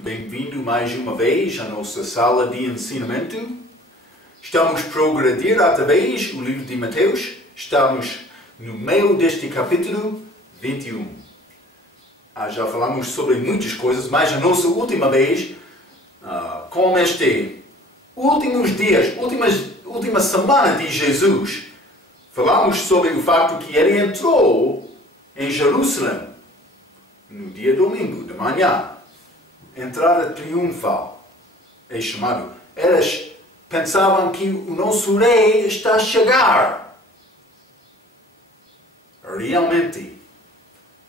muito bem-vindo mais uma vez à nossa sala de ensinamento. Estamos a progredir através do livro de Mateus. Estamos no meio deste capítulo 21. Já falamos sobre muitas coisas, mas a nossa última vez, com este últimos dias, última semana de Jesus, falamos sobre o facto que ele entrou em Jerusalém no dia domingo de manhã. Entrada triunfal é chamado. Eles pensavam que o nosso rei está a chegar. Realmente,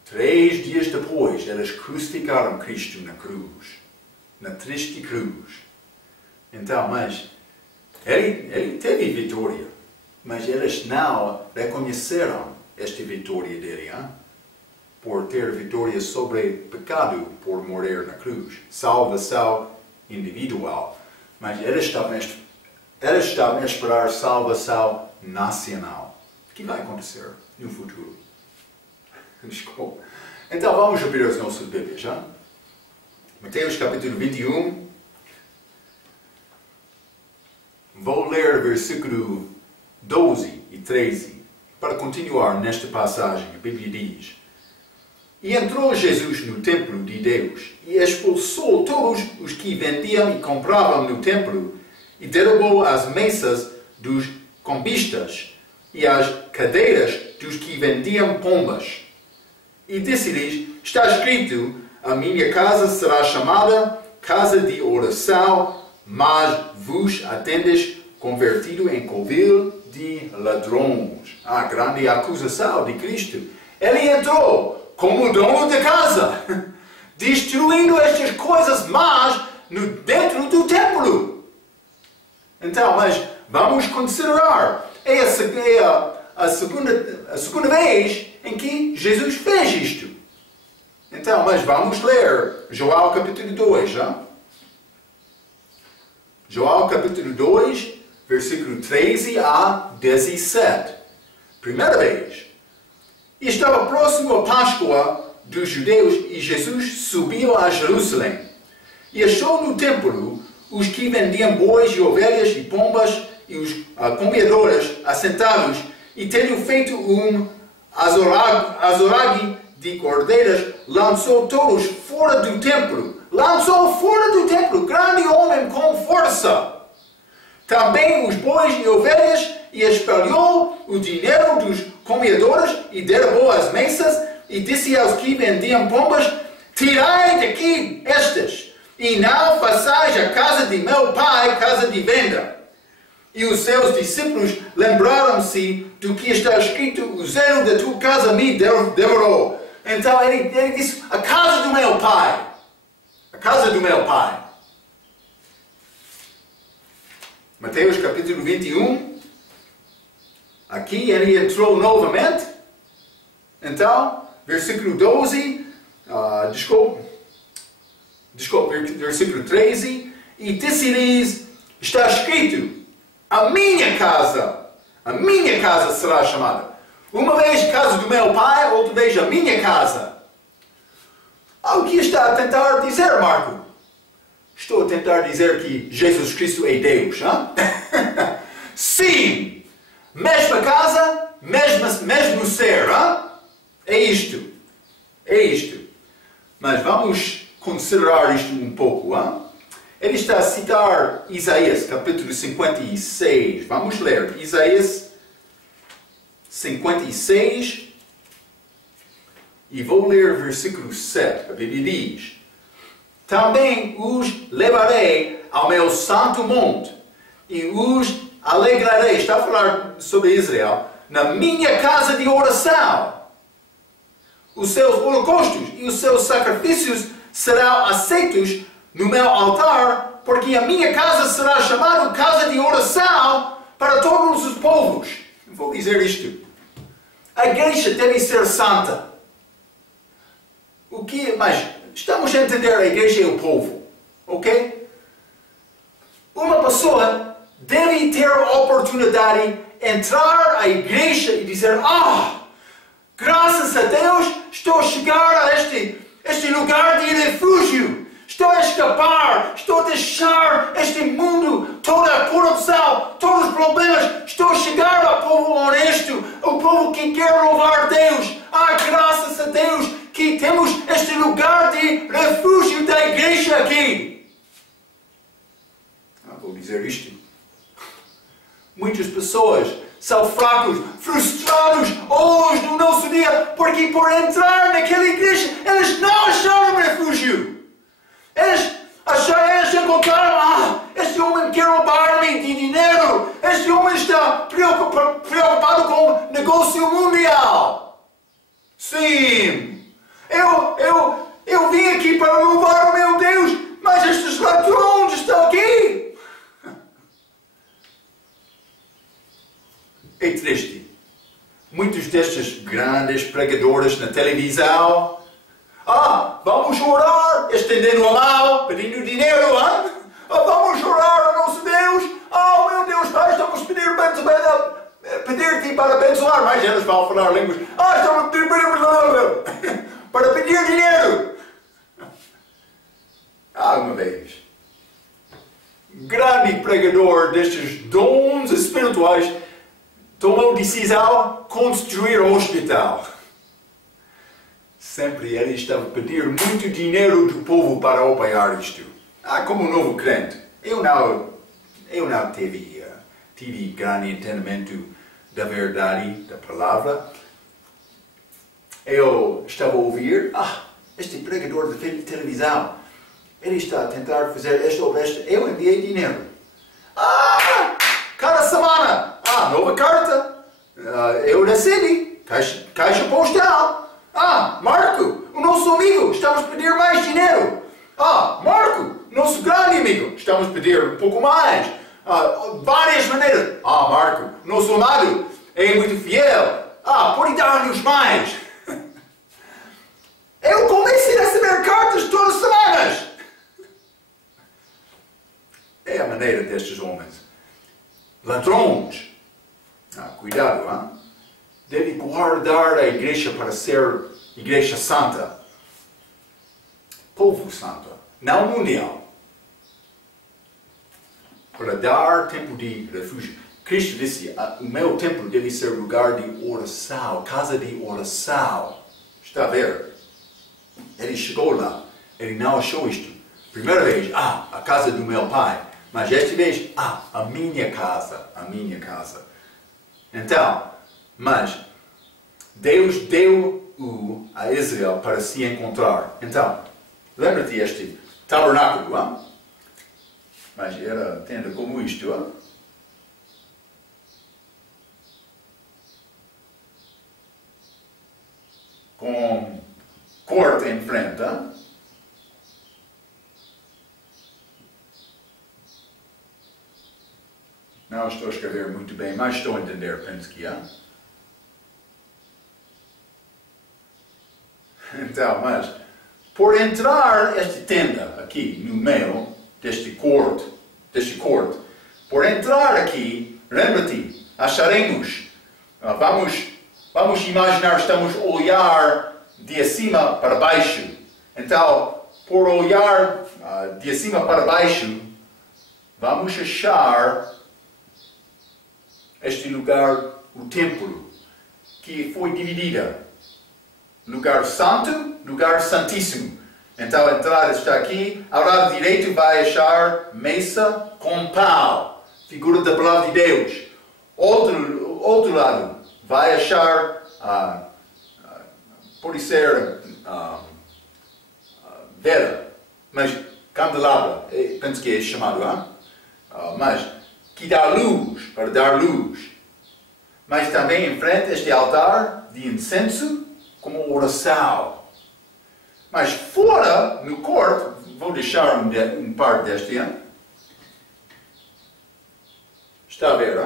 3 dias depois, eles crucificaram Cristo na cruz. Na triste cruz. Então, mas ele teve vitória. Mas eles não reconheceram esta vitória dele, hein? Por ter vitória sobre pecado, por morrer na cruz. Salvação individual. Mas eles estavam a esperar salvação nacional. O que vai acontecer no futuro? Desculpa. Então vamos abrir as nossas Bíblias, já? Mateus capítulo 21. Vou ler versículo 12 e 13. Para continuar nesta passagem, a Bíblia diz: E entrou Jesus no templo de Deus, e expulsou todos os que vendiam e compravam no templo, e derrubou as mesas dos cambistas, e as cadeiras dos que vendiam pombas. E disse-lhes: Está escrito, a minha casa será chamada casa de oração, mas vos atendes convertido em covil de ladrões. A grande acusação de Cristo. Ele entrou como dono da casa, destruindo estas coisas más dentro do templo. Então, mas vamos considerar, é a segunda vez em que Jesus fez isto. Então, mas vamos ler João capítulo 2, já? João capítulo 2, versículo 13 a 17. Primeira vez. E estava próximo a Páscoa dos judeus e Jesus subiu a Jerusalém. E achou no templo os que vendiam bois e ovelhas e pombas e os comedores assentados, e tendo feito azorrague de cordeiras, lançou todos fora do templo. Lançou fora do templo, grande homem com força. Também os bois e ovelhas, e espalhou o dinheiro dos comedores, e derrubou as mesas, e disse aos que vendiam pombas: Tirai daqui estas, e não façais a casa de meu pai casa de venda. E os seus discípulos lembraram-se do que está escrito: O zelo da tua casa me devorou. Então ele disse: a casa do meu pai. A casa do meu pai. Mateus capítulo 21. Aqui ele entrou novamente. Então, versículo 12. Versículo 13. E disse-lhes: Está escrito, a minha casa será chamada. Uma vez a casa do meu pai, outra vez a minha casa. O que está a tentar dizer, Marco? Estou a tentar dizer que Jesus Cristo é Deus, hein? Sim! Mesma casa, mesmo ser, hein? É isto. É isto. Mas vamos considerar isto um pouco, hein? Ele está a citar Isaías, capítulo 56. Vamos ler Isaías 56. E vou ler versículo 7. A Bíblia diz: Também os levarei ao meu santo monte, e os alegrarei. Está a falar sobre Israel. Na minha casa de oração. Os seus holocaustos e os seus sacrifícios serão aceitos no meu altar, porque a minha casa será chamada casa de oração para todos os povos. Vou dizer isto. A igreja deve ser santa. Mas estamos a entender, a igreja é o povo. Ok? Uma pessoa deve ter a oportunidade de entrar à igreja e dizer: graças a Deus estou a chegar a este lugar de refúgio. Estou a escapar. Estou a deixar este mundo, toda a corrupção, todos os problemas. Estou a chegar ao povo honesto, ao povo que quer louvar Deus. Graças a Deus que temos este lugar de refúgio da igreja aqui. Vou dizer isto. Muitas pessoas são fracos, frustrados hoje no nosso dia, porque por entrar naquela igreja, eles não acharam refúgio. Eles encontraram, este homem quer roubar-me de dinheiro, este homem está preocupado com o negócio mundial. Sim, eu vim aqui para louvar o meu Deus, mas estes ladrões estão aqui. É triste. Muitos destes grandes pregadores na televisão, vamos orar, estendendo a mão, pedindo dinheiro, vamos orar ao nosso Deus, meu Deus, Pai, estamos a pedir-te para abençoar, mas eles vão falar línguas, estamos a pedir para pedir dinheiro. Uma vez, grande pregador destes dons espirituais tomou decisão de construir um hospital. Sempre ele estava a pedir muito dinheiro do povo para apoiar isto. Como novo crente, eu não tive grande entendimento da verdade da palavra. Eu estava a ouvir, este pregador de televisão, ele está a tentar fazer esta ou esta, eu enviei dinheiro. Cada semana, nova carta, eu recebi, caixa postal. Marco, o nosso amigo, estamos a pedir mais dinheiro. Marco, nosso grande amigo, estamos a pedir um pouco mais. Várias maneiras. Marco, nosso amado, é muito fiel. Pode dar-nos mais. Eu comecei a receber cartas todas as semanas. É a maneira destes homens. Ladrões. Cuidado, deve guardar a igreja para ser igreja santa. Povo santo, não mundial. Para dar tempo de refúgio. Cristo disse, o meu templo deve ser lugar de oração, casa de oração. Está a ver? Ele chegou lá, ele não achou isto. Primeira vez, a casa do meu pai. Mas esta vez, a minha casa, a minha casa. Então, mas Deus deu-o a Israel para se encontrar. Então, lembra-te este tabernáculo, mas era tenda como isto, com corte em frente, Não estou a escrever muito bem, mas estou a entender, penso que Então, mas, por entrar esta tenda aqui no meio deste corte, por entrar aqui, lembra-te, acharemos, vamos imaginar, estamos a olhar de cima para baixo. Então, por olhar de cima para baixo, vamos achar este lugar, o templo, que foi dividido. Lugar santo, lugar santíssimo. Então a entrada está aqui. Ao lado direito vai achar mesa com pau, figura da palavra de Deus. Outro lado vai achar, pode ser vela, mas candelabro, penso que é chamado, mas que dá luz, para dar luz. Mas também em frente este altar de incenso, como oração. Mas fora, no corte, vou deixar um par deste ano. Está a ver,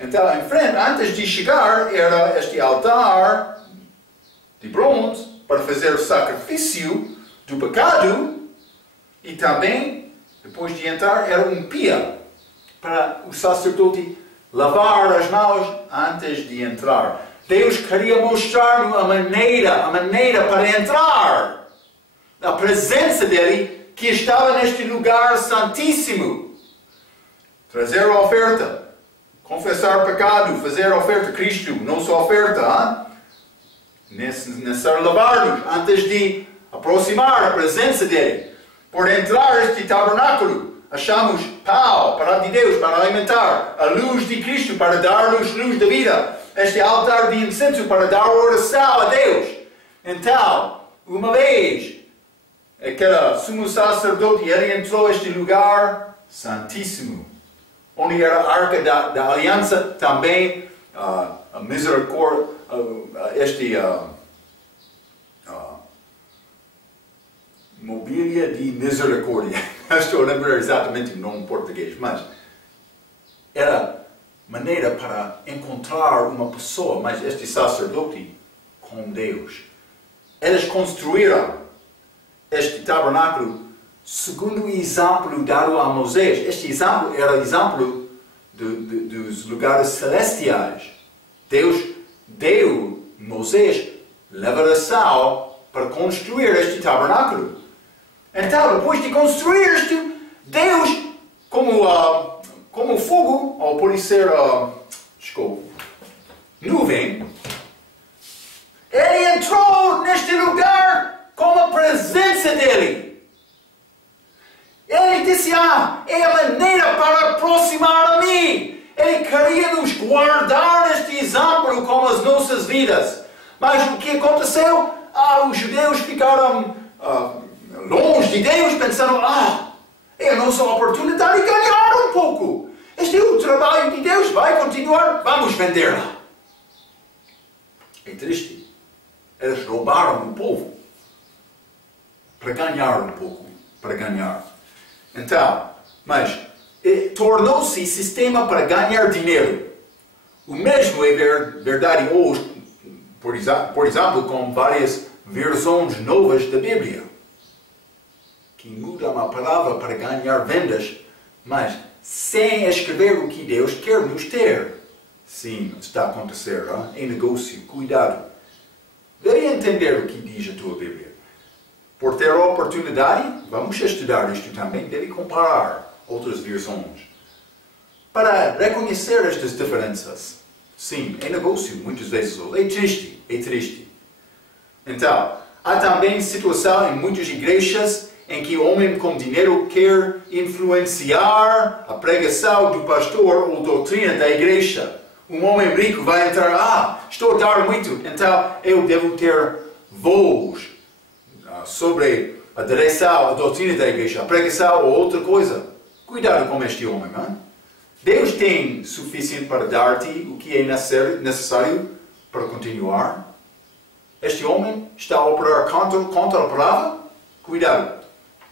Então, em frente, antes de chegar, era este altar de bronze para fazer o sacrifício do pecado. E também, depois de entrar, era um pia para o sacerdote lavar as mãos antes de entrar. Deus queria mostrar-nos a maneira para entrar. A presença dele que estava neste lugar santíssimo. Trazer a oferta, confessar pecado, fazer a oferta a Cristo, nossa oferta. Necessário lavar-nos antes de aproximar a presença dele. Por entrar este tabernáculo, achamos pau para de Deus, para alimentar, a luz de Cristo para dar-nos luz da vida, este altar de incenso para dar oração a Deus. Então, uma vez, aquele sumo sacerdote, ele entrou a este lugar santíssimo, onde era a arca da aliança, também a misericórdia, mobília de misericórdia. Estou a lembrar exatamente o nome em português, mas era maneira para encontrar uma pessoa, mas este sacerdote, com Deus. Eles construíram este tabernáculo segundo o exemplo dado a Moisés. Este exemplo era o exemplo dos lugares celestiais. Deus deu a Moisés revelação para construir este tabernáculo. Então, depois de construir isto, Deus, como fogo, ou pode ser, nuvem, ele entrou neste lugar com a presença dele. Ele disse, é a maneira para aproximar a mim. Ele queria nos guardar neste exemplo com as nossas vidas. Mas o que aconteceu? Os judeus ficaram longe de Deus, pensando, é a nossa oportunidade de ganhar um pouco. Este é o trabalho de Deus, vai continuar, vamos vendê-la. É triste. Eles roubaram o povo para ganhar um pouco, para ganhar. Então, mas tornou-se sistema para ganhar dinheiro. O mesmo é verdade hoje, por exemplo, com várias versões novas da Bíblia, que mudam a palavra para ganhar vendas, mas sem escrever o que Deus quer nos ter. Sim, está a acontecer, em negócio, cuidado. Deve entender o que diz a tua Bíblia. Por ter a oportunidade, vamos estudar isto também, deve comparar outras versões, para reconhecer estas diferenças. Sim, em negócio, muitas vezes, é triste, é triste. Então, há também situação em muitas igrejas em que o homem com dinheiro quer influenciar a pregação do pastor ou a doutrina da igreja. Um homem rico vai entrar, estou a dar muito, então eu devo ter voz sobre a direção, a doutrina da igreja, a pregação ou outra coisa. Cuidado com este homem, não é? Deus tem suficiente para dar-te o que é necessário para continuar. Este homem está a operar contra a palavra. Cuidado.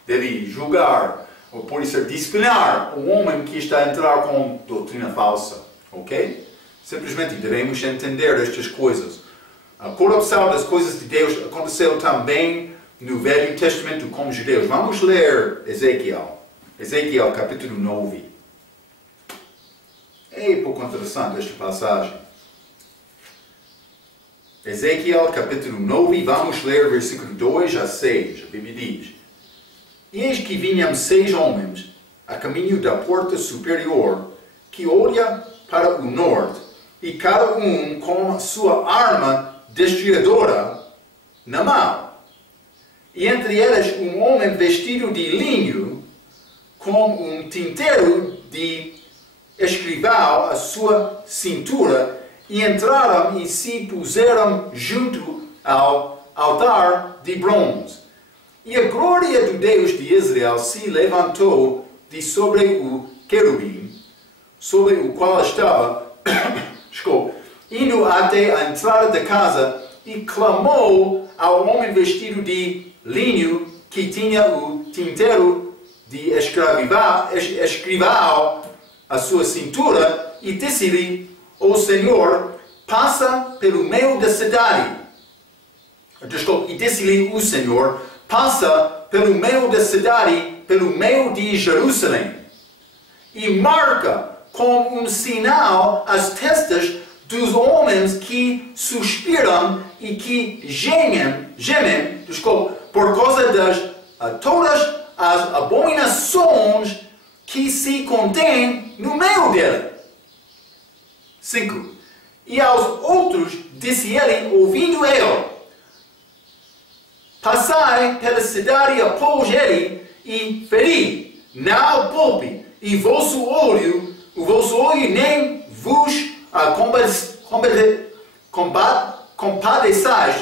Deve julgar, ou pode ser disciplinar o homem que está a entrar com doutrina falsa. Ok? Simplesmente devemos entender estas coisas. A corrupção das coisas de Deus aconteceu também no Velho Testamento com os judeus. Vamos ler Ezequiel. Ezequiel capítulo 9. É pouco interessante esta passagem. Ezequiel capítulo 9, vamos ler versículo 2 a 6. A Bíblia diz: E eis que vinham 6 homens a caminho da porta superior, que olha para o norte, e cada um com a sua arma destruidora na mão. E entre eles um homem vestido de linho, com um tinteiro de escrivão à sua cintura, e entraram e se puseram junto ao altar de bronze. E a glória do Deus de Israel se levantou de sobre o querubim, sobre o qual estava, indo até a entrada da casa, e clamou ao homem vestido de linho, que tinha o tinteiro de escrivão à sua cintura, e disse-lhe: O Senhor passa pelo meio da cidade. E disse-lhe o Senhor: passa pelo meio da cidade, pelo meio de Jerusalém, e marca com um sinal as testas dos homens que suspiram e que gemem por causa das todas as abominações que se contêm no meio dele. 5. E aos outros disse ele, ouvindo ele: passai pela cidade após ele e feri, não poupe, e o vosso olho nem vos compadeçais.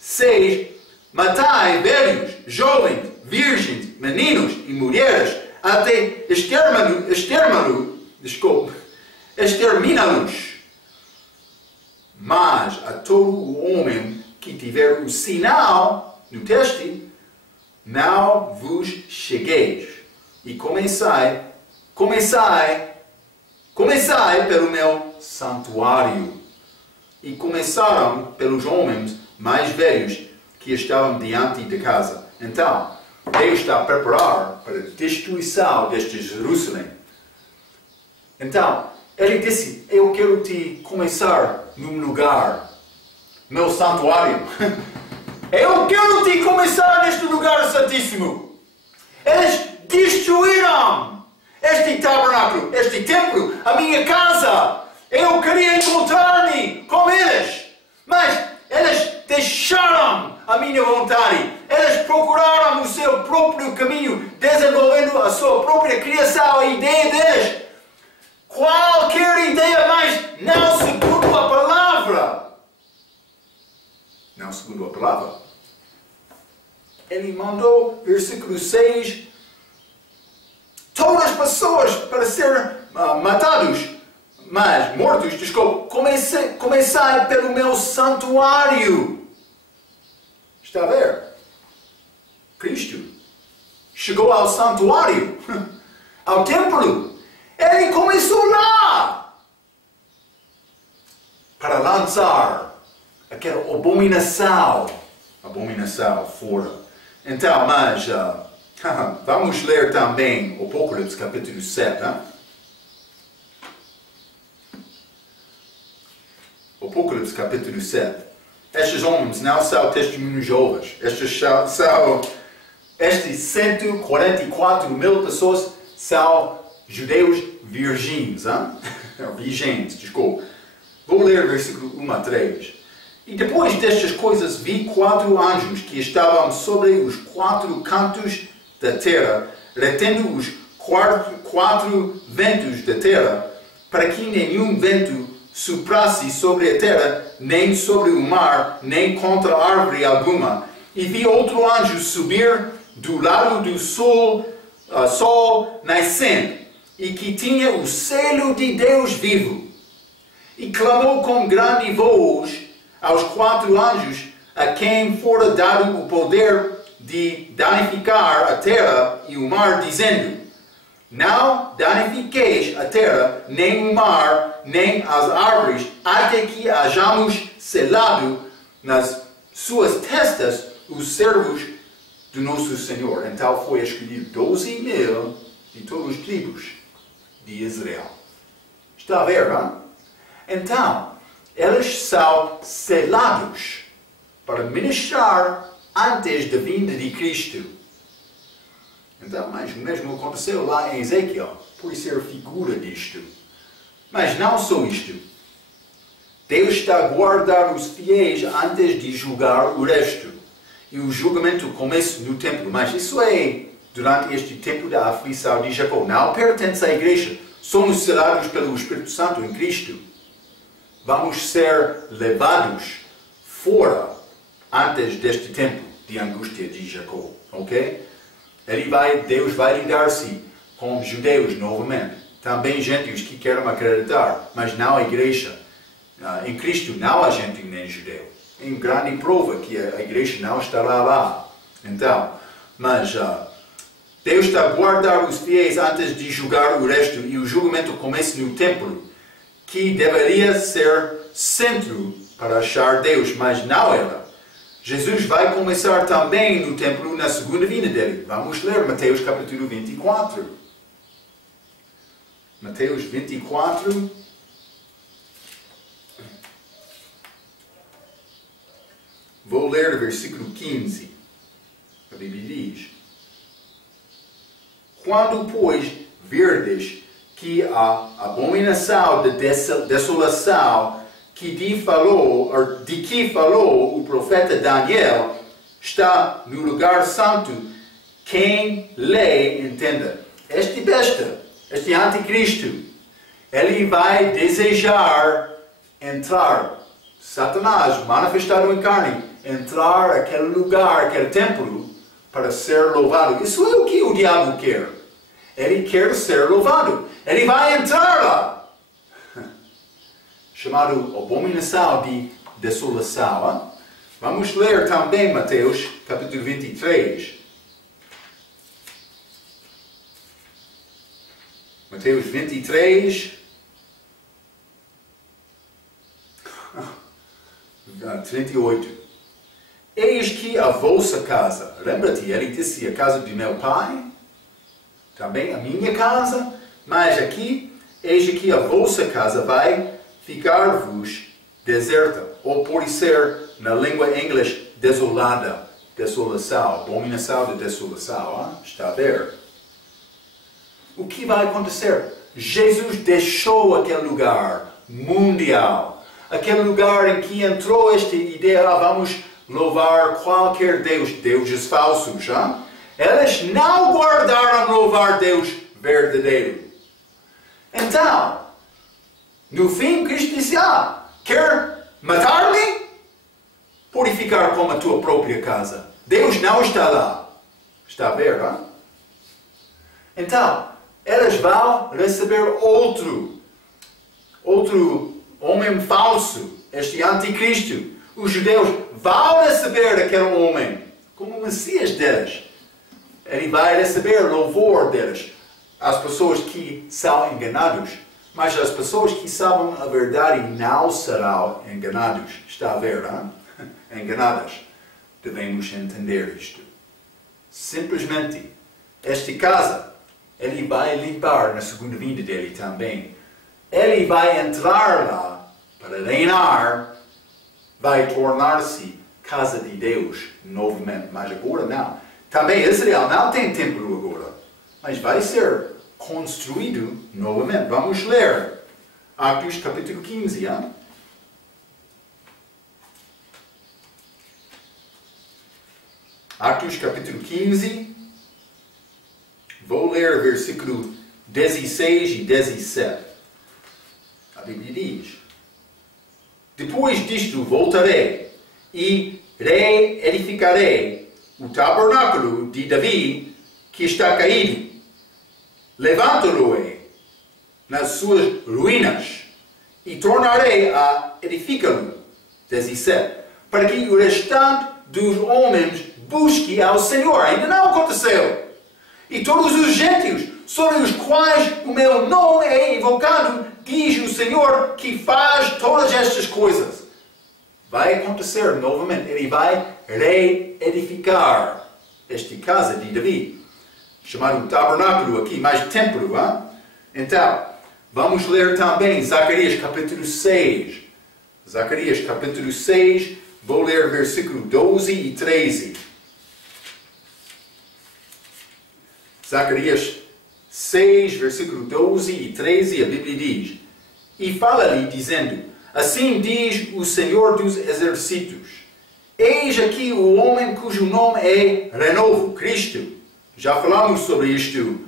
6. Matai velhos, jovens, virgens, meninos e mulheres, até extermina-los. Mas a todo o homem que tiver o sinal no teste, não vos chegueis. E começai pelo meu santuário. E começaram pelos homens mais velhos que estavam diante de casa. Então, Deus está a preparar para a destruição deste Jerusalém. Então, ele disse: eu quero te começar num lugar, meu santuário. Eu quero te começar neste lugar santíssimo. Eles destruíram este tabernáculo, este templo, a minha casa. Eu queria encontrar-me com eles, mas eles deixaram a minha vontade. Eles procuraram o seu próprio caminho, desenvolvendo a sua própria criação, a ideia deles. Qualquer ideia, mas não segundo a palavra. Não segundo a palavra. Ele mandou, versículo 6, todas as pessoas para serem mortos, comecei pelo meu santuário. Está a ver? Cristo chegou ao santuário, ao templo. Ele começou lá para lançar aquela abominação fora. Então, mas vamos ler também o Apocalipse capítulo 7. Apocalipse capítulo 7. Estes homens não são testemunhos de Jeová. Estes 144 mil pessoas são judeus virgens. Virgens, desculpa. Vou ler versículo 1 a 3. E depois destas coisas vi 4 anjos que estavam sobre os 4 cantos da terra, retendo os 4 ventos da terra, para que nenhum vento soprasse sobre a terra, nem sobre o mar, nem contra árvore alguma. E vi outro anjo subir do lado do sol nascente, e que tinha o selo de Deus vivo. E clamou com grande voz aos 4 anjos, a quem fora dado o poder de danificar a terra e o mar, dizendo: não danifiqueis a terra, nem o mar, nem as árvores, até que hajamos selado nas suas testas os servos do nosso Senhor. Então foi escolhido 12.000 de todas as tribos de Israel. Está a ver, não? Então, eles são selados para ministrar antes da vinda de Cristo. Então, mas o mesmo aconteceu lá em Ezequiel, por ser figura disto. Mas não só isto. Deus está a guardar os fiéis antes de julgar o resto. E o julgamento começa no templo. Mas isso é durante este tempo da aflição de Jacó. Não pertence à igreja. Somos selados pelo Espírito Santo em Cristo. Vamos ser levados fora antes deste tempo de angústia de Jacó. Ok? Deus vai lidar-se com os judeus novamente. Também gentios que querem acreditar, mas não a igreja. Em Cristo não há gentio nem judeu. É uma grande prova que a igreja não estará lá. Então, mas Deus está a guardar os fiéis antes de julgar o resto, e o julgamento começa no templo, que deveria ser centro para achar Deus, mas não era. Jesus vai começar também no templo na segunda vinda dele. Vamos ler Mateus capítulo 24. Mateus 24. Vou ler o versículo 15. A Bíblia diz: Quando, pois, verdes que a abominação de desolação de que falou o profeta Daniel está no lugar santo, quem lê entenda. Este besta, este anticristo, ele vai desejar entrar, Satanás manifestado em carne, entrar naquele lugar, aquele templo, para ser louvado. Isso é o que o diabo quer. Ele quer ser louvado. Ele vai entrar lá. Chamado abominação de desolação. Hein? Vamos ler também Mateus, capítulo 23. Mateus 23, 38. Eis que a vossa casa, lembra-te, ele disse a casa de meu pai, também a minha casa, mas aqui, eis que a vossa casa vai ficar-vos deserta, ou pode ser, na língua inglesa, desolada, desolação, abominação de desolação, hein? Está a ver? O que vai acontecer? Jesus deixou aquele lugar mundial, aquele lugar em que entrou esta ideia, vamos louvar qualquer Deus, deuses falsos. Hein? Eles não guardaram louvar Deus verdadeiro. Então, no fim, Cristo disse, quer matar-me? Pode ficar com a tua própria casa. Deus não está lá. Está a ver, hein? Então, eles vão receber outro homem falso, este anticristo. Os judeus vão receber aquele homem como o Messias deles. Ele vai receber louvor deles. As pessoas que são enganados, mas as pessoas que sabem a verdade não serão enganados. Está a ver, hein? Enganadas. Devemos entender isto. Simplesmente, esta casa, ele vai limpar na segunda vinda dele também. Ele vai entrar lá para reinar, vai tornar-se casa de Deus novamente. Mas agora não. Também Israel não tem templo agora, mas vai ser construído novamente. Vamos ler Atos capítulo 15. Hein? Atos capítulo 15. Vou ler versículo 16 e 17. A Bíblia diz: depois disto voltarei e reedificarei o tabernáculo de Davi que está caído. Levanto-lo-ei nas suas ruínas e tornarei a edificá-lo. 17. Para que o restante dos homens busque ao Senhor. Ainda não aconteceu. E todos os gentios sobre os quais o meu nome é invocado, diz o Senhor que faz todas estas coisas. Vai acontecer novamente. Ele vai reedificar esta casa de Davi, chamado tabernáculo aqui, mais templo. Hein? Então, vamos ler também Zacarias capítulo 6. Zacarias capítulo 6, vou ler versículo 12 e 13. Zacarias 6, versículo 12 e 13, a Bíblia diz: e fala-lhe dizendo, assim diz o Senhor dos Exércitos, eis aqui o homem cujo nome é Renovo, Cristo. Já falamos sobre isto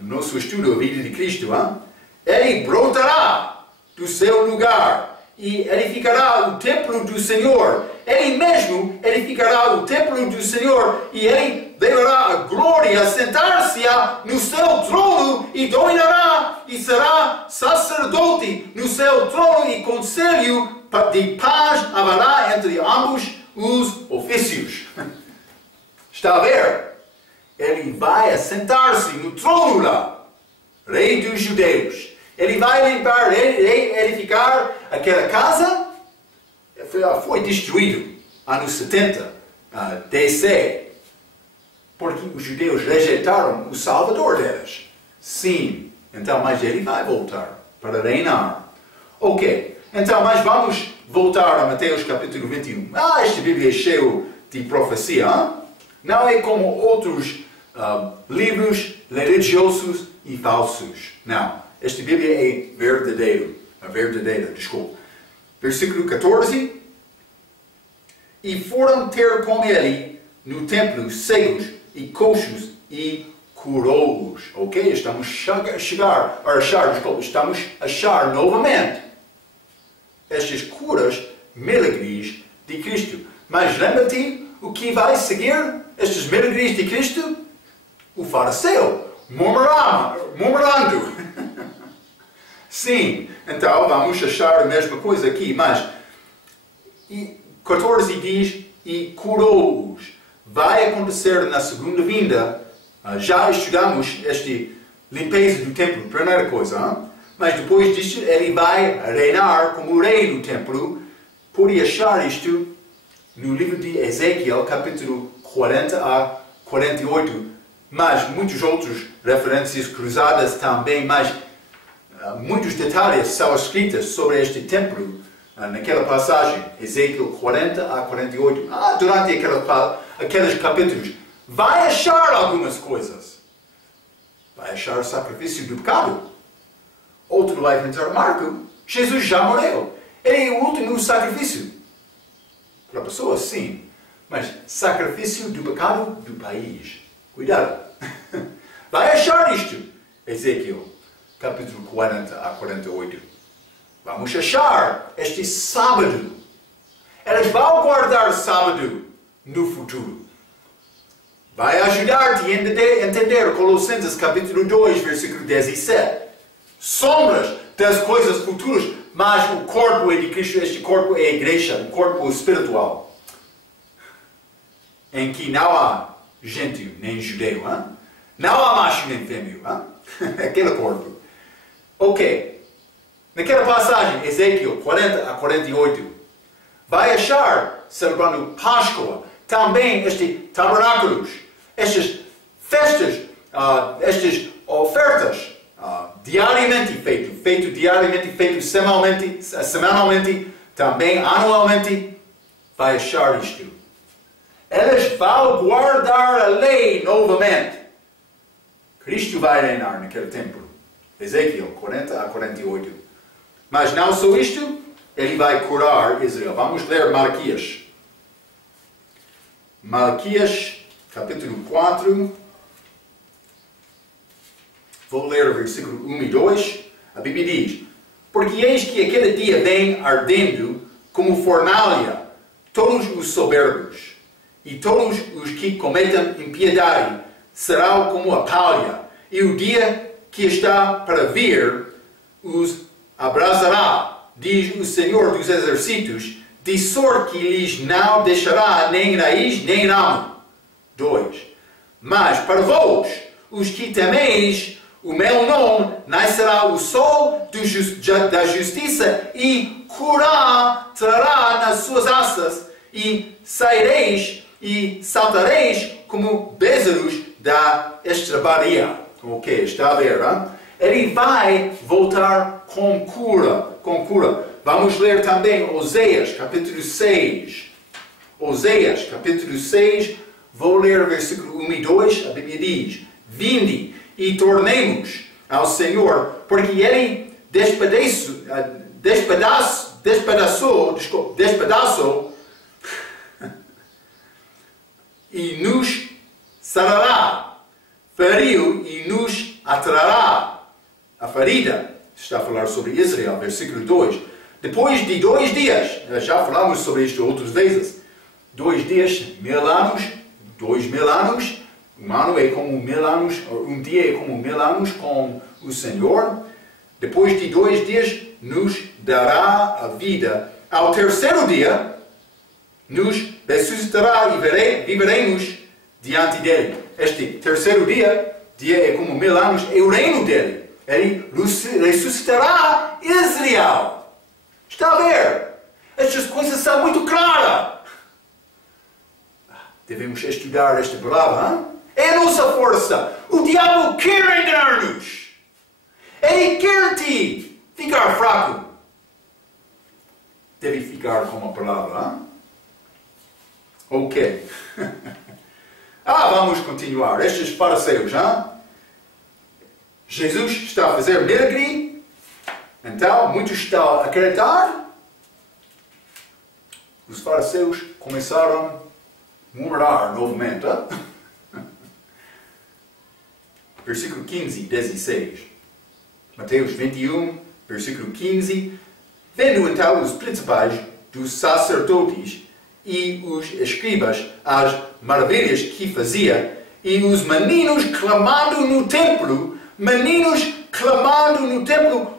no nosso estudo, a vida de Cristo. Hein? Ele brotará do seu lugar e edificará o templo do Senhor. Ele mesmo edificará o templo do Senhor e ele levará a glória, sentar-se no seu trono e dominará e será sacerdote no seu trono e conselho de paz haverá entre ambos os ofícios. Está a ver? Ele vai assentar-se no trono lá, rei dos judeus. Ele vai limpar, edificar aquela casa. Foi destruído anos 70, DC, porque os judeus rejeitaram o Salvador deles. Sim, então, mas ele vai voltar para reinar. Ok, então, mas vamos voltar a Mateus capítulo 21. Esta Bíblia é cheia de profecia. Hein? Não é como outros livros religiosos e falsos. Não, esta Bíblia é verdadeira, desculpa. Versículo 14. E foram ter com ele no templo cegos e coxos e curou-os. Ok? Estamos a achar novamente estas curas, milagres de Cristo. Mas lembra-te o que vai seguir estes milagres de Cristo? O fariseu, murmurando. Sim, então vamos achar a mesma coisa aqui, mas 14 diz, e curou-os. Vai acontecer na segunda vinda. Já estudamos esta limpeza do templo, primeira coisa. Hein? Mas depois disso, ele vai reinar como rei no templo. Pode achar isto no livro de Ezequiel, capítulo 40 a 48. Mas muitas outras referências cruzadas também. Mas muitos detalhes são escritos sobre este templo naquela passagem, Ezequiel 40 a 48. Durante aqueles capítulos, vai achar algumas coisas. Vai achar o sacrifício do pecado. Outro vai pensar, Marco, Jesus já morreu. Ele é o último sacrifício. Para a pessoa, sim. Mas sacrifício do pecado do país. Cuidado. Vai achar isto. Ezequiel, capítulo 40 a 48. Vamos achar este sábado. Eles vão guardar sábado no futuro. Vai ajudar-te a entender Colossenses capítulo 2, versículo 17. Sombras das coisas futuras, mas o corpo é de Cristo, este corpo é a igreja, o corpo espiritual. Em que não há gentio nem judeu, hein? Não há macho nem fêmea, aquele corpo. Ok. Naquela passagem, Ezequiel 40 a 48, vai achar, celebrando Páscoa, também estes tabernáculos, estas festas, estas ofertas, diariamente feito diariamente, feito semanalmente, também anualmente, vai achar isto. Eles vão guardar a lei novamente. Cristo vai reinar naquele templo. Ezequiel 40 a 48. Mas não só isto, ele vai curar Israel. Vamos ler Malaquias. Malaquias, capítulo 4. Vou ler o versículo 1 e 2. A Bíblia diz: porque eis que aquele dia vem ardendo como fornalha todos os soberbos, e todos os que cometem impiedade serão como a palha, e o dia que está para vir os abrasará, diz o Senhor dos Exércitos, de sorte que lhes não deixará nem raiz nem ramo. 2. Mas para vós, os que temeis o meu nome, nascerá o sol da justiça e curá trará nas suas asas, e saireis e saltareis como bezerros da estrebaria. Ok, está a ver, hein? Ele vai voltar com cura, Vamos ler também Oséias, capítulo 6. Oséias, capítulo 6, vou ler o versículo 1 e 2, a Bíblia diz: vinde e tornemos ao Senhor, porque Ele despedaçou e nos sarará, feriu e nos atrará a ferida. Está a falar sobre Israel, versículo 2. Depois de 2 dias, já falamos sobre isto outras vezes, 2 dias, 1000 anos, 2000 anos, um ano é como 1000 anos, um dia é como 1000 anos com o Senhor. Depois de 2 dias, nos dará a vida. Ao terceiro dia, nos ressuscitará e viveremos diante dele. Este terceiro dia é como 1000 anos, é o reino dele. Ele ressuscitará Israel. Está a ver? Estas coisas são muito claras. Devemos estudar esta palavra, hein? É a nossa força. O diabo quer enganar-nos. Ele quer te ficar fraco. Deve ficar com a palavra, hein? Ok. vamos continuar. Estes fariseus, hein? Jesus está a fazer milagre. Então, muitos estão a acreditar. Os fariseus começaram a murmurar novamente. Versículo 15, 16. Mateus 21, versículo 15. Vendo então os principais dos sacerdotes e os escribas as maravilhas que fazia, e os meninos clamando no templo,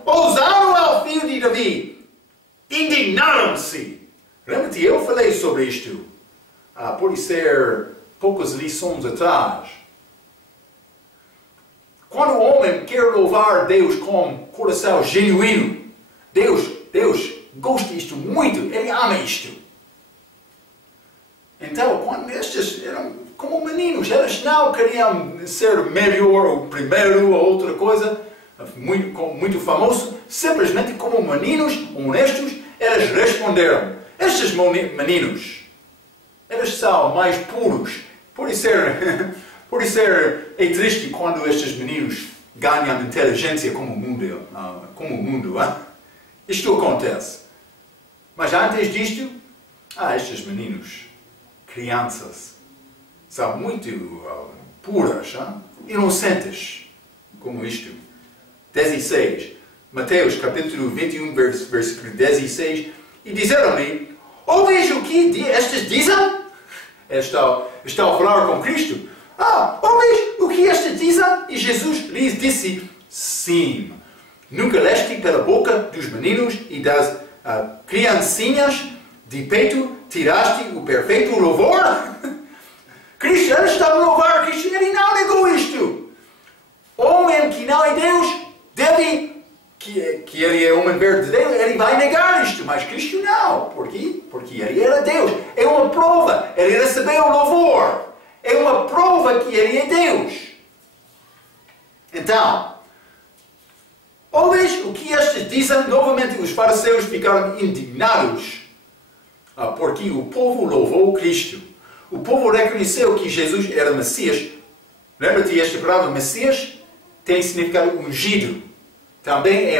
Hosana ao filho de Davi, indignaram-se. Lembra-te, eu falei sobre isto. Pode ser poucas lições atrás. Quando o homem quer louvar Deus com coração genuíno, Deus gosta disto muito, Ele ama isto. Então, quando estes eram como meninos, eles não queriam ser melhor ou primeiro ou outra coisa, muito famoso, simplesmente como meninos honestos, eles responderam. Estes meninos, eles são mais puros. Pode ser triste quando estes meninos ganham inteligência como o mundo. Isto acontece. Mas antes disto, estes meninos, crianças, são muito puras, inocentes, como isto. 16. Mateus capítulo 21, versículo 16. E disseram-lhe, ouves o que estes dizem? Estão a falar com Cristo. Ouves o que estes dizem? E Jesus lhes disse, sim. Nunca leste pela boca dos meninos e das criancinhas de peito tiraste o perfeito louvor? Cristo, ele estava a louvar Cristo, ele não negou isto. Homem que não é Deus, que ele é homem verdadeiro, ele vai negar isto, mas Cristo não. Por quê? Porque ele era Deus. É uma prova, ele recebeu o louvor. É uma prova que ele é Deus. Então, ouves o que estes dizem? Novamente os fariseus ficaram indignados, porque o povo louvou Cristo. O povo reconheceu que Jesus era Messias. Lembra-te, esta palavra Messias tem significado ungido. Também é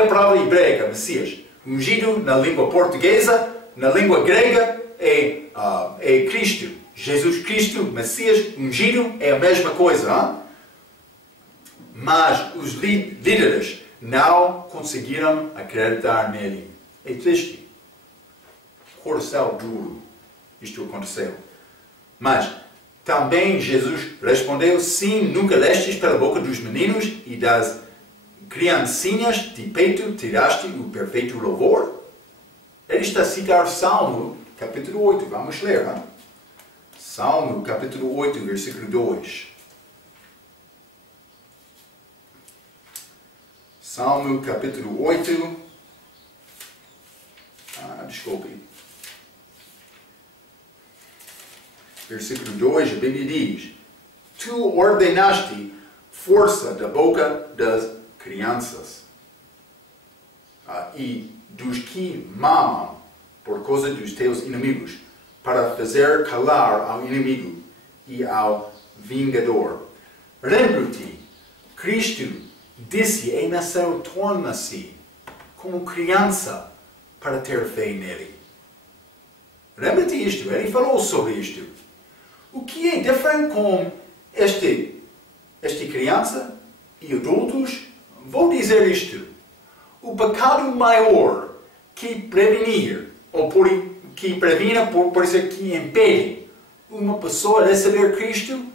a palavra hebraica, Messias. Ungido na língua portuguesa, na língua grega é Cristo. Jesus Cristo, Messias, ungido, é a mesma coisa. Mas os líderes não conseguiram acreditar nele. É triste. Coração duro. Isto aconteceu. Mas também Jesus respondeu, sim, nunca lestes pela boca dos meninos e das criancinhas de peito tiraste o perfeito louvor? Ele está a citar Salmo, capítulo 8. Vamos ler, Salmo, capítulo 8, versículo 2. Salmo, capítulo 8. Desculpe. Versículo 2, a Bíblia diz, tu ordenaste força da boca das crianças e dos que mamam por causa dos teus inimigos, para fazer calar ao inimigo e ao vingador. Lembra-te, Cristo disse, a nação torna-se como criança para ter fé nele. Lembra-te isto, ele falou sobre isto. O que é diferente com esta criança e adultos? Vou dizer isto. O pecado maior que prevenir, ou que previna, por ser que impede uma pessoa de receber Cristo,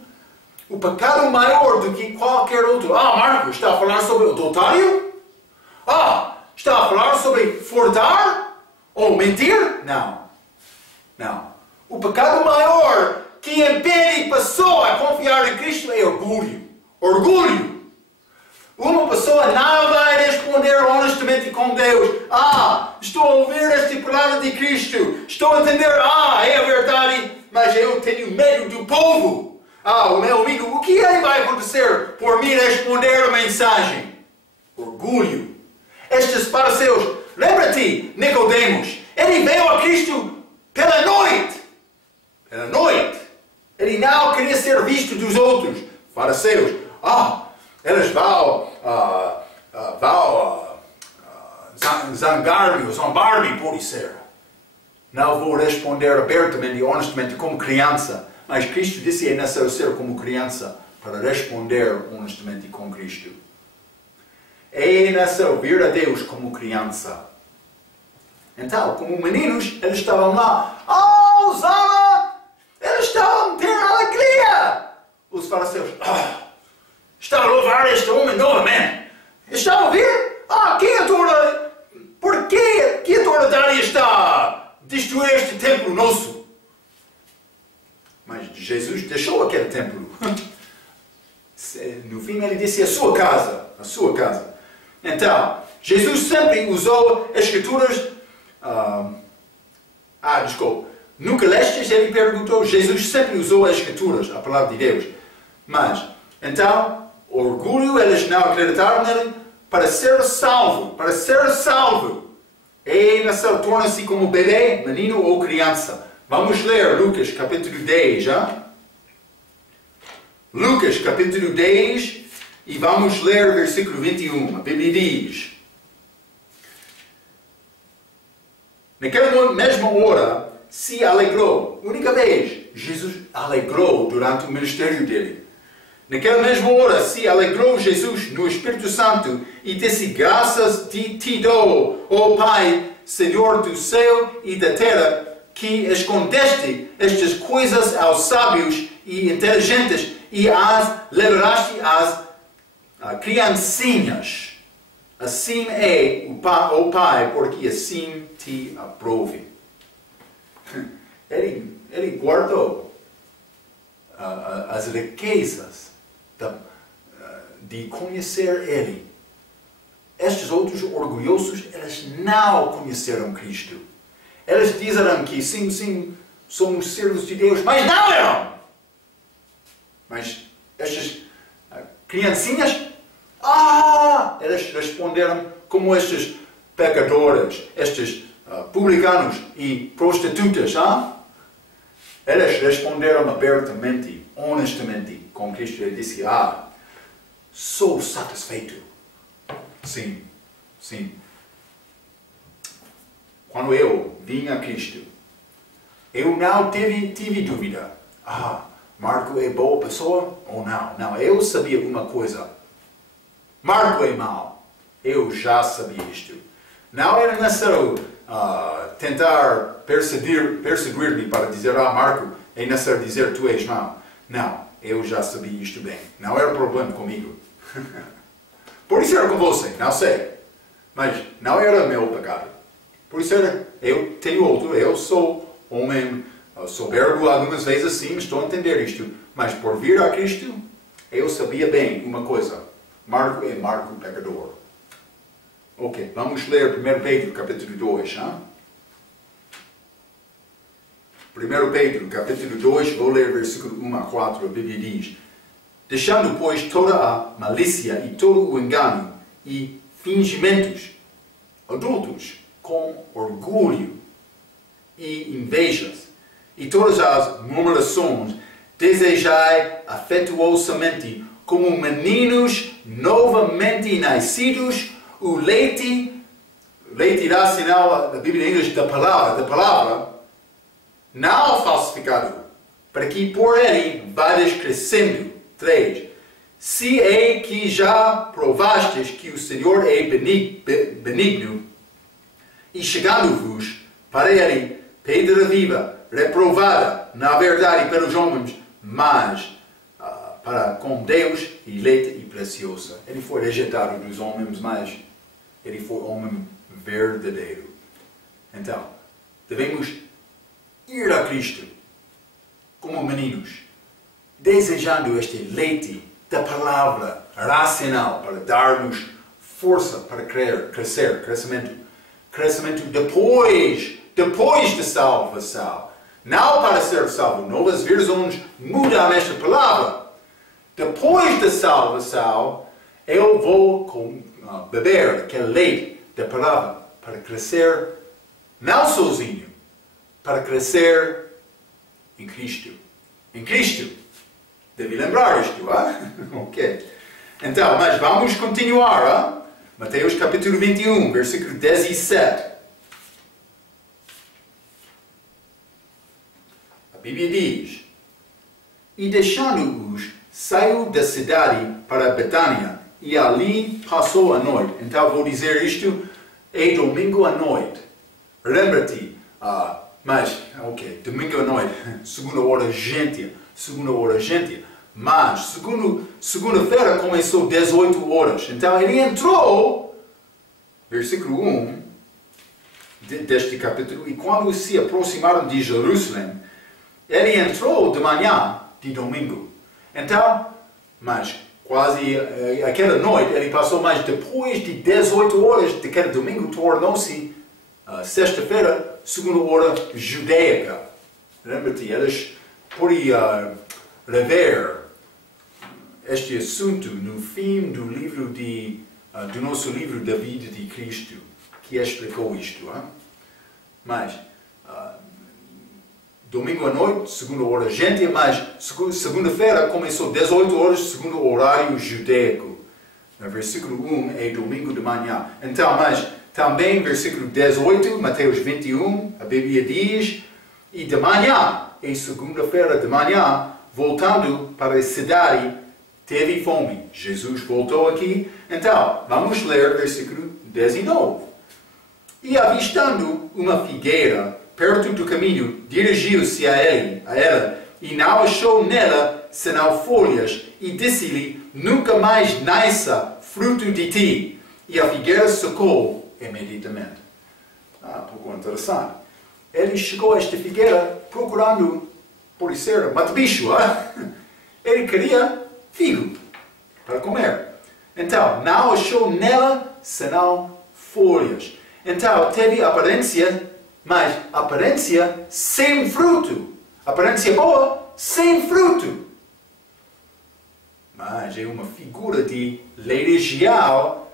o pecado maior do que qualquer outro. Marcos, está a falar sobre adultério? Está a falar sobre furtar? Ou mentir? Não. O pecado maior que impede a pessoa a confiar em Cristo é orgulho. Uma pessoa não vai responder honestamente com Deus. Estou a ouvir esta palavra de Cristo. Estou a entender, é a verdade, mas eu tenho medo do povo. O meu amigo, o que vai acontecer por me responder a mensagem? Orgulho. Estes fariseus, lembra-te, Nicodemos, ele veio a Cristo pela noite. Ele não queria ser visto dos outros. Fariseus, eles vão zangar-me, zombar-me por isso. Não vou responder abertamente e honestamente como criança. Mas Cristo disse: é necessário ser como criança para responder honestamente com Cristo. É necessário vir a Deus como criança. Então, como meninos, eles estavam lá. Zama! Eles estavam a ter alegria! Os fariseus, está a louvar este homem novamente. Está a ouvir? Quem adora? Por que adoratória está a destruir este templo nosso? Mas Jesus deixou aquele templo. No fim ele disse: a sua casa. A sua casa. Então, Jesus sempre usou as escrituras. Desculpa. Nunca lestes? Ele perguntou. Jesus sempre usou as escrituras, a palavra de Deus. Mas, então, orgulho, eles não acreditaram nele. Para ser salvo, é necessário tornar-se como bebê, menino ou criança. Vamos ler Lucas capítulo 10, já? Lucas capítulo 10 e vamos ler versículo 21. A Bíblia diz: naquela mesma hora se alegrou. Única vez Jesus alegrou durante o ministério dele. Naquela mesma hora se alegrou Jesus no Espírito Santo e disse: graças te dou, ó Pai, Senhor do céu e da terra, que escondeste estas coisas aos sábios e inteligentes e as revelaste às criancinhas. Assim é o Pai, porque assim te aprove. Ele guardou as riquezas de conhecer Ele. Estes outros orgulhosos, eles não conheceram Cristo. Eles disseram que sim, somos servos de Deus, mas não eram. Mas estas criancinhas, eles responderam como estes pecadores, estes publicanos e prostitutas. Eles responderam abertamente, honestamente com Cristo. Ele disse: sou satisfeito. Sim. Quando eu vim a Cristo, eu não tive dúvida. Marco é boa pessoa ou não? Não, eu sabia uma coisa. Marco é mau. Eu já sabia isto. Não era necessário tentar perseguir-me para dizer: Marco, é necessário dizer tu és mau. Não, eu já sabia isto bem. Não era problema comigo. Por isso era com você, não sei. Mas não era meu pecado. Por isso era, eu tenho outro, eu sou homem soberbo algumas vezes, sim, estou a entender isto. Mas por vir a Cristo, eu sabia bem uma coisa. Marco é Marco pecador. Ok, vamos ler 1 Pedro capítulo 2. 1 Pedro capítulo 2, vou ler versículo 1 a 4, a Bíblia diz: deixando, pois, toda a malícia e todo o engano e fingimentos adultos com orgulho e invejas e todas as murmurações, desejai afetuosamente como meninos novamente nascidos o leite dá sinal da Bíblia em inglês da palavra não falsificado, para que por ele vais crescendo. 3. Se é que já provastes que o Senhor é benigno, e chegando-vos para ele pedra viva, reprovada na verdade pelos homens, mas para com Deus eleita e preciosa. Ele foi rejeitado dos homens, mas ele foi homem verdadeiro. Então, devemos ir a Cristo como meninos, desejando este leite da palavra racional para dar-nos força para crescimento depois da salvação. Não para ser salvo. Novas versões mudam esta palavra. Depois da salvação, eu vou beber aquele leite da palavra para crescer, não sozinho, para crescer em Cristo. Em Cristo. Deve lembrar isto, ok. Então, mas vamos continuar, Mateus capítulo 21, versículo 17. A Bíblia diz: E deixando-os, saiu da cidade para Betânia, e ali passou a noite. Então vou dizer isto, é domingo à noite. Lembra-te, domingo à noite, segunda hora gente. Mas, segunda-feira começou 18 horas. Então ele entrou, versículo 1 deste capítulo, e quando se aproximaram de Jerusalém, ele entrou de manhã de domingo. Então, mas quase aquela noite, ele passou, mas depois de 18 horas daquele domingo, tornou-se sexta-feira, segunda hora judaica. Lembra-te, eles podem rever este assunto no fim do livro do nosso livro da vida de Cristo, que explicou isto. Mas, domingo à noite, segunda hora gente, mas segunda-feira começou 18 horas, segundo o horário judaico. No versículo 1 é domingo de manhã. Então, mas também versículo 18, Mateus 21, a Bíblia diz: E de manhã, em segunda-feira de manhã, voltando para a cidade, teve fome. Jesus voltou aqui. Então, vamos ler versículo 19. E avistando uma figueira perto do caminho, dirigiu-se a ela, e não achou nela senão folhas, e disse-lhe: Nunca mais nasça fruto de ti. E a figueira secou imediatamente. Pouco interessante. Ele chegou a esta figueira procurando, por ser mate-bicho. Ele queria figo para comer. Então, não achou nela senão folhas. Então, teve aparência, mas aparência sem fruto. Aparência boa, sem fruto. Mas é uma figura de religião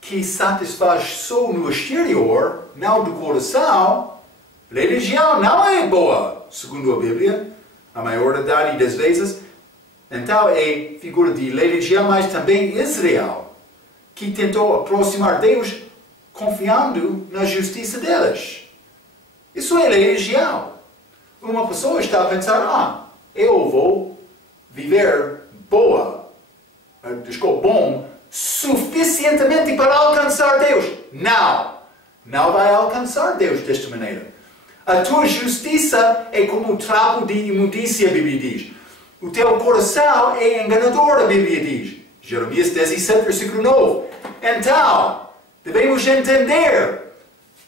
que satisfaz só no exterior, não do coração. Religião não é boa, segundo a Bíblia, a maioridade das vezes. Então é figura de religião, mas também Israel, que tentou aproximar Deus confiando na justiça deles. Isso é religião. Uma pessoa está a pensar: eu vou viver bom suficientemente para alcançar Deus. Não vai alcançar Deus desta maneira. A tua justiça é como um trapo de imundícia, a Bíblia diz. O teu coração é enganador, a Bíblia diz. Jeremias 17, versículo 9. Então, devemos entender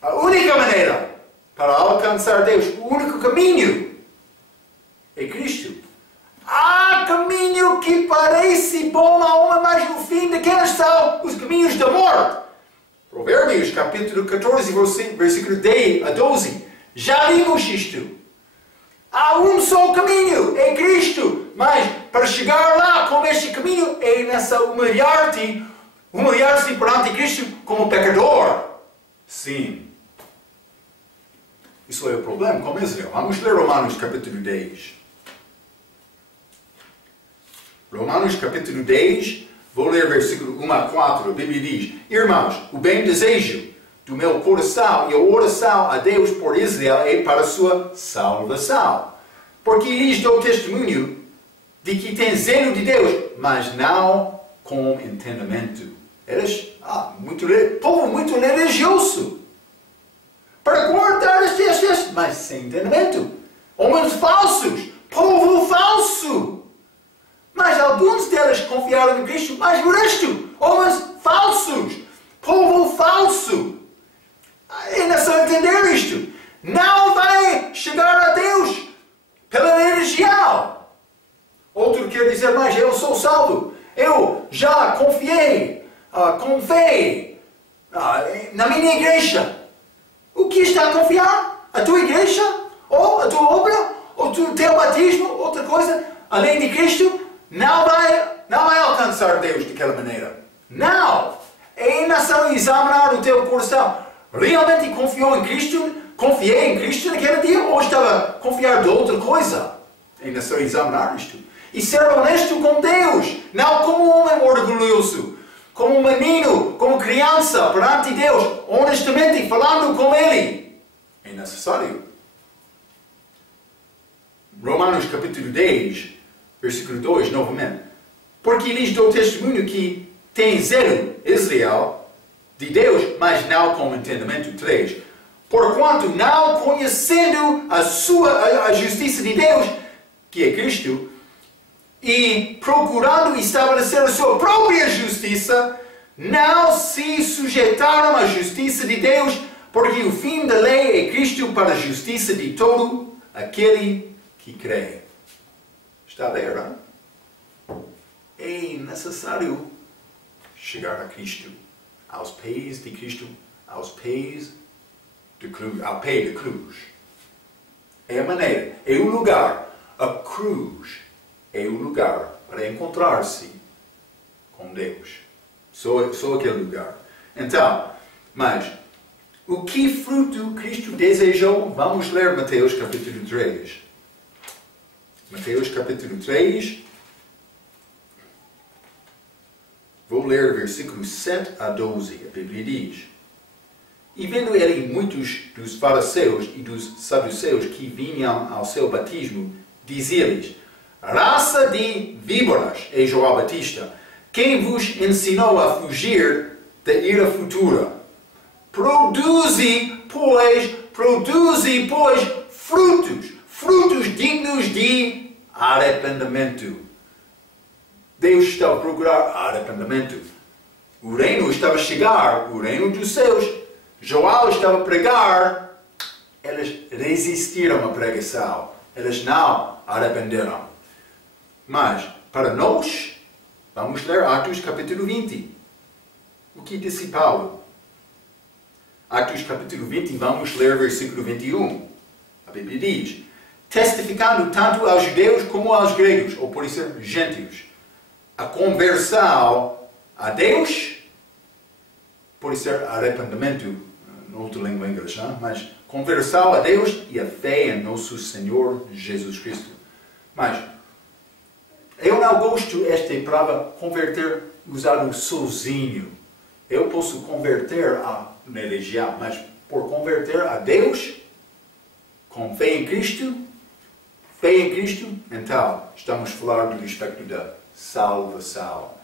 a única maneira para alcançar Deus, o único caminho, é Cristo. Há caminho que parece bom a homem, mas no fim daqueles são os caminhos da morte. Provérbios, capítulo 14, versículo 10 a 12. Já vimos isto. Há um só caminho, é Cristo. Mas para chegar lá com este caminho é nessa humilhar-se perante Cristo como pecador. Sim. Isso é o problema com Israel. Vamos ler Romanos capítulo 10. Romanos capítulo 10, vou ler versículo 1 a 4. A Bíblia diz: Irmãos, o bem desejo do meu coração e a oração a Deus por Israel é para a sua salvação. Porque lhes dou testemunho de que tem zelo de Deus, mas não com entendimento. Eres povo muito religioso. Para guardar as festas, mas sem entendimento. Homens falsos, povo falso. Mas alguns deles confiaram em Cristo, mas o resto, homens falsos, povo falso. É necessário entender isto. Não vai chegar a Deus pela religião. Outro quer dizer: mas eu sou salvo. Eu já confiei com fé na minha igreja. O que está a confiar? A tua igreja? Ou a tua obra? Ou o teu batismo? Outra coisa? Além de Cristo? Não vai alcançar Deus daquela maneira. Não! É necessário examinar o teu coração. Realmente confiou em Cristo? Confiei em Cristo naquele dia? Ou estava a confiar de outra coisa? É necessário examinar isto. E ser honesto com Deus, não como um homem orgulhoso, como um menino, como criança, perante Deus, honestamente falando com Ele. É necessário. Romanos capítulo 10, versículo 2, novamente. Porque lhes dou testemunho que tem zelo Israel de Deus, mas não com entendimento. 3. Porquanto não conhecendo a justiça de Deus, que é Cristo, e procurando estabelecer a sua própria justiça, não se sujeitaram à justiça de Deus, porque o fim da lei é Cristo para a justiça de todo aquele que crê. Está a ver, não? É necessário chegar a Cristo, aos pés de Cristo, aos pés de cruz, ao pé da cruz. É a maneira, é o lugar. A cruz é o lugar para encontrar-se com Deus. Só aquele lugar. Então, mas, o que fruto Cristo desejou? Vamos ler Mateus capítulo 3. Mateus capítulo 3. Vou ler versículos 7 a 12. A Bíblia diz: E vendo ele muitos dos fariseus e dos saduceus que vinham ao seu batismo, dizia-lhes: Raça de víboras, é João Batista, quem vos ensinou a fugir da ira futura? Produze, pois, frutos dignos de arrependimento. Deus estava a procurar arrependimento. O reino estava a chegar, o reino dos céus. João estava a pregar. Eles resistiram à pregação. Eles não arrependeram. Mas, para nós, vamos ler Atos capítulo 20. O que disse Paulo? Atos capítulo 20, vamos ler versículo 21. A Bíblia diz: testificando tanto aos judeus como aos gregos, ou por isso gentios, a conversão a Deus, por isso arrependimento, noutra língua inglesa, mas conversão a Deus e a fé em nosso Senhor Jesus Cristo. Mas eu não gosto desta palavra converter usado sozinho. Eu posso converter a religião, mas por converter a Deus, com fé em Cristo, então estamos falando do aspecto da salvação.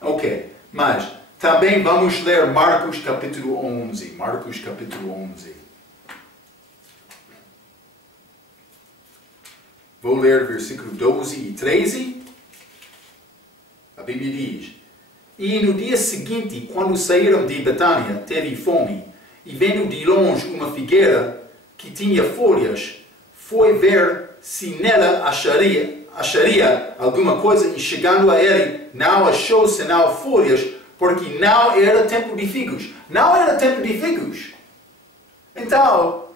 Ok, mas também vamos ler Marcos capítulo 11. Marcos capítulo 11. Vou ler versículo 12 e 13. A Bíblia diz: E no dia seguinte, quando saíram de Betânia, teve fome, e vendo de longe uma figueira que tinha folhas, foi ver se nela acharia alguma coisa, e chegando a ele, não achou senão folhas, porque não era tempo de figos. Não era tempo de figos. Então,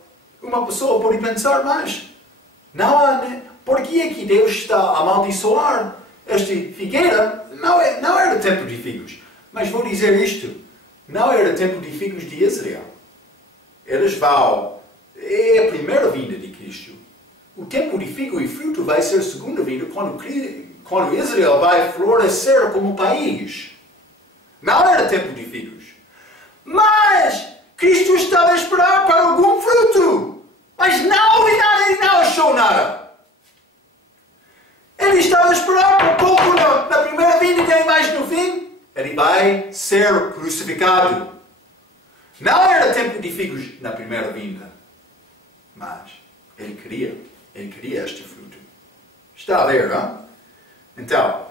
uma pessoa pode pensar, mas por que é que Deus está a amaldiçoar esta figueira? Não era tempo de figos. Mas vou dizer isto: não era tempo de figos de Israel. Eles vão, é a primeira vinda de Cristo. O tempo de figo e fruto vai ser a segunda vinda, quando Israel vai florescer como país. Não era tempo de figos. Mas Cristo estava a esperar para algum fruto. Mas não, ele não achou nada. Ele estava a esperar por pouco na primeira vinda, e mais no fim, ele vai ser crucificado. Não era tempo de figos na primeira vinda. Mas ele queria este fruto. Está a ver, não? Então,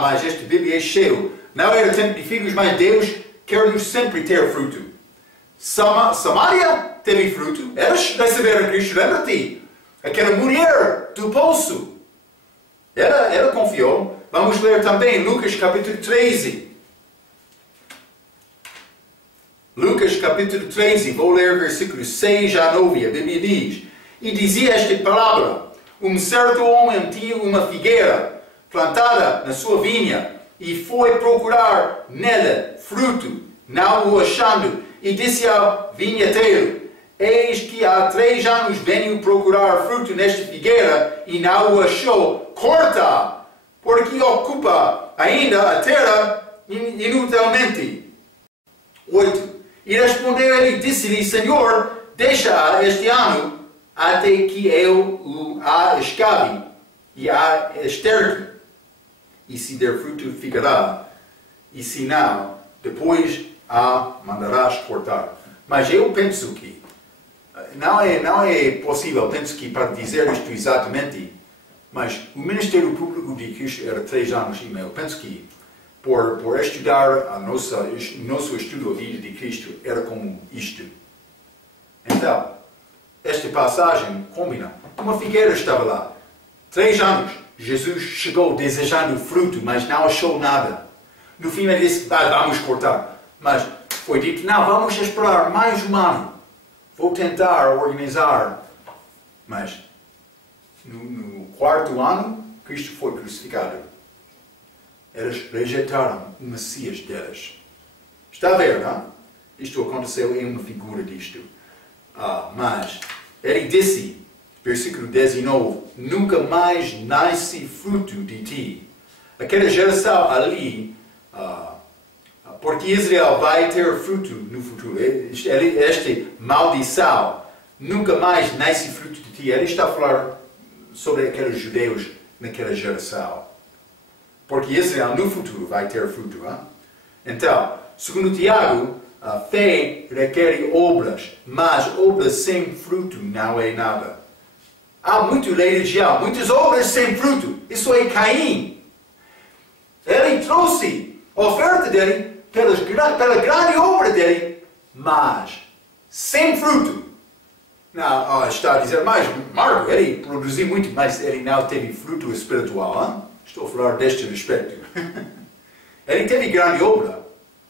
mas este Bíblia é cheio. Não era tempo de figos, mas Deus quer-nos sempre ter fruto. Samaria teve fruto. Eles receberam Cristo, lembra-te? Aquela mulher do poço. Ela confiou. Vamos ler também Lucas capítulo 13. Lucas capítulo 13, vou ler versículos 6 a 9. A Bíblia diz: E dizia esta palavra: Um certo homem tinha uma figueira plantada na sua vinha, e foi procurar nela fruto, não o achando, e disse ao vinhateiro: eis que há 3 anos venho procurar fruto nesta figueira e não o achou. Corta, porque ocupa ainda a terra inutilmente. 8. E respondeu ele e disse-lhe, Senhor, deixa este ano até que eu o a escave e a esterque. E se der fruto, ficará. E se não, depois a mandarás cortar. Mas eu penso que não é possível, penso que para dizer isto exatamente, mas o Ministério Público de Cristo era 3 anos e meio. Penso que por estudar nosso estudo da vida de Cristo era como isto. Então, esta passagem combina. Uma figueira estava lá. 3 anos. Jesus chegou desejando fruto, mas não achou nada. No fim ele disse, vamos cortar. Mas foi dito, não, vamos esperar mais um ano. Vou tentar organizar. Mas no 4º ano, Cristo foi crucificado. Eles rejeitaram o Messias deles. Está a ver, não? Isto aconteceu em uma figura disto. Mas ele disse, versículo 19, nunca mais nasce fruto de ti. Aquela geração ali, porque Israel vai ter fruto no futuro. Esta maldição, nunca mais nasce fruto de ti. Ele está a falar sobre aqueles judeus naquela geração. Porque Israel no futuro vai ter fruto. Hein? Então, segundo Tiago, a fé requer obras, mas obras sem fruto não é nada. Há muita religião, muitas obras sem fruto. Isso é Caim. Ele trouxe a oferta dele pela grande obra dele, mas sem fruto. Não, está a dizer, mas Marco, ele produziu muito, mas ele não teve fruto espiritual. Hein? Estou a falar deste aspecto. Ele teve grande obra,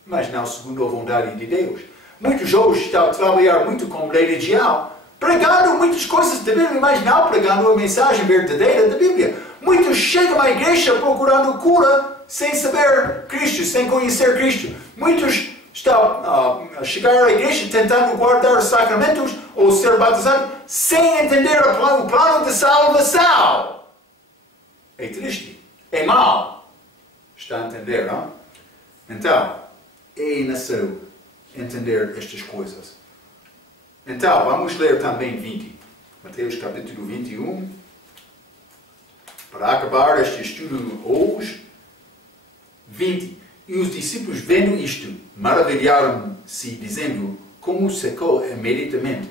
mas não segundo a vontade de Deus. Muitos hoje estão a trabalhar muito com religião, pregando muitas coisas da Bíblia, mas não pregando a mensagem verdadeira da Bíblia. Muitos chegam à igreja procurando cura, sem saber Cristo, sem conhecer Cristo. Muitos estão a chegar à igreja tentando guardar os sacramentos ou ser batizados, sem entender o plano de salvação. É triste. É mau. Está a entender, não? Então, é necessário entender estas coisas. Então, vamos ler também 20. Mateus capítulo 21. Para acabar este estudo hoje. 20. E os discípulos, vendo isto, maravilharam-se, dizendo, como secou imediatamente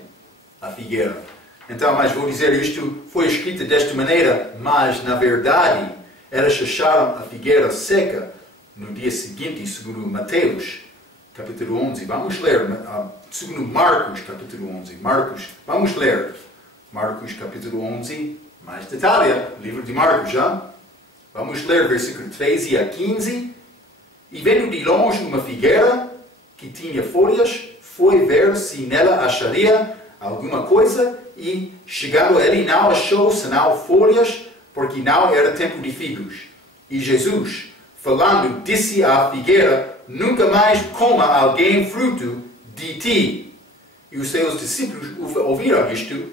a figueira. Então, mas vou dizer isto, foi escrito desta maneira, mas na verdade, eles acharam a figueira seca no dia seguinte, segundo Mateus, capítulo 11. Vamos ler, segundo Marcos, capítulo 11. Vamos ler Marcos, capítulo 11, mais detalhe, livro de Marcos, já? Vamos ler versículo 13 a 15. E vendo de longe uma figueira que tinha folhas, foi ver se nela acharia alguma coisa, e chegando ele não achou senão folhas, porque não era tempo de figos. E Jesus, falando, disse à figueira, nunca mais coma alguém fruto de ti. E os seus discípulos ouviram isto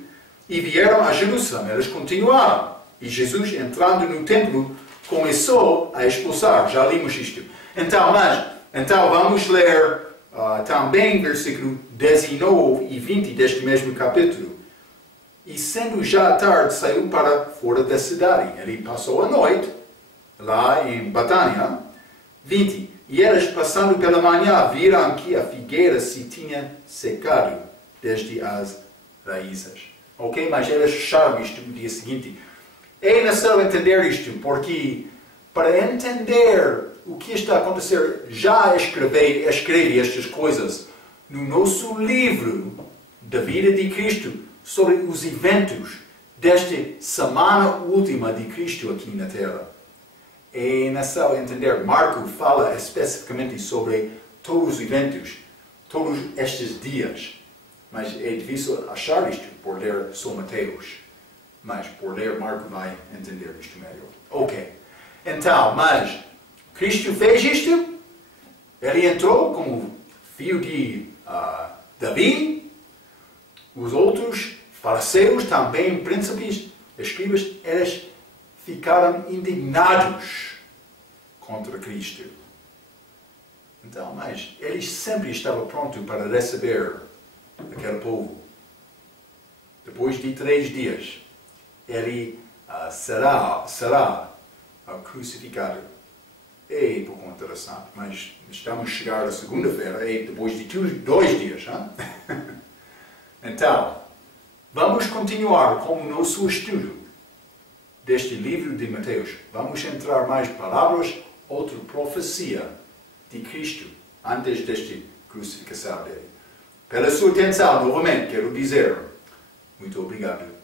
e vieram a Jerusalém. Eles continuaram. E Jesus, entrando no templo, começou a expulsar. Já limos isto. Então vamos ler também versículo 19 e 20 deste mesmo capítulo. E sendo já tarde, saiu para fora da cidade. Ele passou a noite lá em Betânia. 20. E eles, passando pela manhã, viram que a figueira se tinha secado desde as raízes. Ok? Mas eles acharam isto no dia seguinte. É necessário entender isto, porque para entender o que está a acontecer, já escrevi estas coisas no nosso livro da vida de Cristo, sobre os eventos desta semana última de Cristo aqui na Terra. É necessário entender, Marco fala especificamente sobre todos os eventos, todos estes dias. Mas é difícil achar isto por ler só Mateus. Mas por ler Marco vai entender isto melhor. Ok. Então, mas Cristo fez isto. Ele entrou como filho de Davi. Os outros fariseus, também príncipes, escribas, eles ficaram indignados contra Cristo. Então, mas eles sempre estavam prontos para receber aquele povo. Depois de 3 dias, ele será crucificado. É pouco interessante, mas estamos a chegar à segunda-feira, e depois de 2 dias. Hein? Então, vamos continuar com o nosso estudo deste livro de Mateus. Vamos entrar mais palavras, outra profecia de Cristo antes desta crucificação dele. Pela sua atenção, novamente, quero dizer muito obrigado.